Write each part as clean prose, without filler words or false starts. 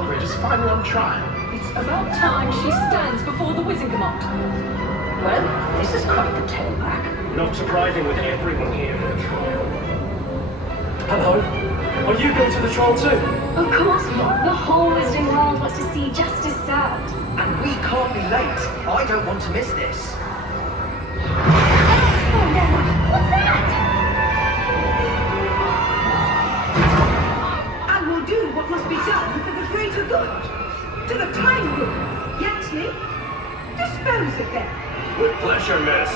Umbridge is finally on trial. It's about time she stands before the Wizengamot. Well, this is quite the tailback. Not surprising with everyone here for the trial. Hello? Are you going to the trial too? Of course not. The whole wizarding world wants to see justice served. And we can't be late. I don't want to miss this. Oh no! What's that? I will do what must be done for the greater good. To the time room. Yaxley, dispose of them. With pleasure, miss.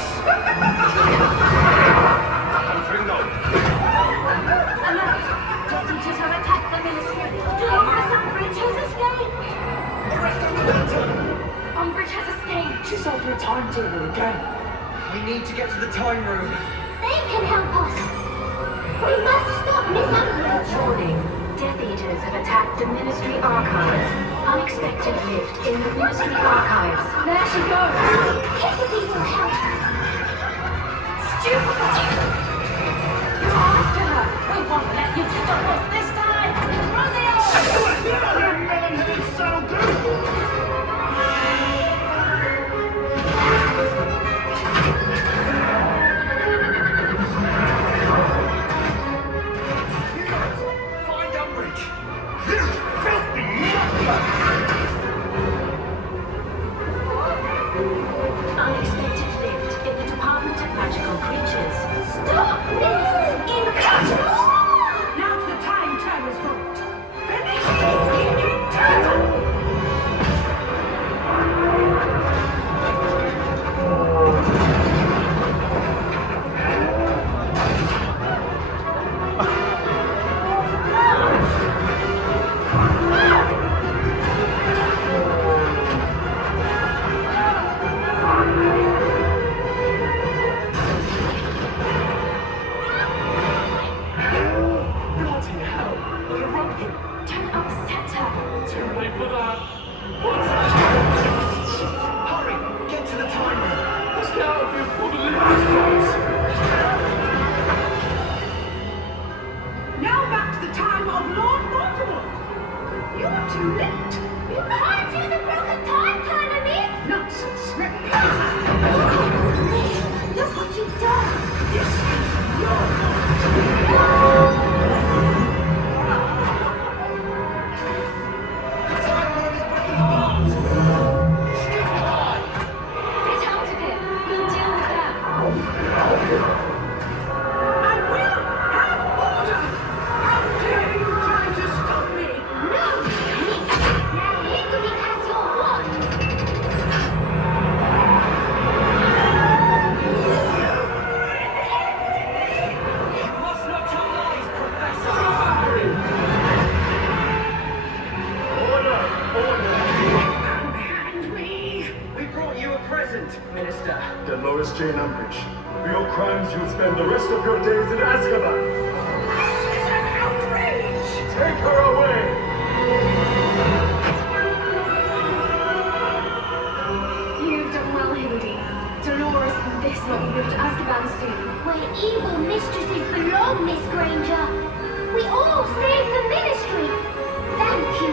Confringo. Alert! Death-eaters have attacked the ministry. Dolores Umbridge has escaped! Umbridge has escaped. She's after a timetable again. We need to get to the time room. They can help us. We must stop Miss Umbridge. Warning. Death Eaters have attacked the Ministry Archives. Unexpected lift in the Ministry Archives. There she goes. Hecate will help. Stupid! After her. We won't let you stop us this time. Run the Find Umbridge. Unexpected lift in the Department of Magical Creatures. Stop this! Incutters! Now's the time Turner's vote. Finish King Turner! Bloody hell! An eruption! Don't upset her. Too late for that! Hurry, get to the time room. Let's get out of here before the lift explodes! Now back to the time of Lord Voldemort. You're too late. You can't use the broken time turner, miss! Nonsense. Look what you've done! Get out of here. We'll deal with that. I will have order. How dare you try to stop me? No! Now Hickory has your wand! You must not tell lies, Professor. Order! Order! Unhand me. We brought you a present, Minister. Dolores Jane Umbridge, for your crimes you'll spend the rest of your days in Azkaban! This is an outrage. Take her away! You've done well, Hildy. Dolores and this lot will move to Azkaban soon. Where evil mistresses belong, Miss Granger! We all saved the ministry! Thank you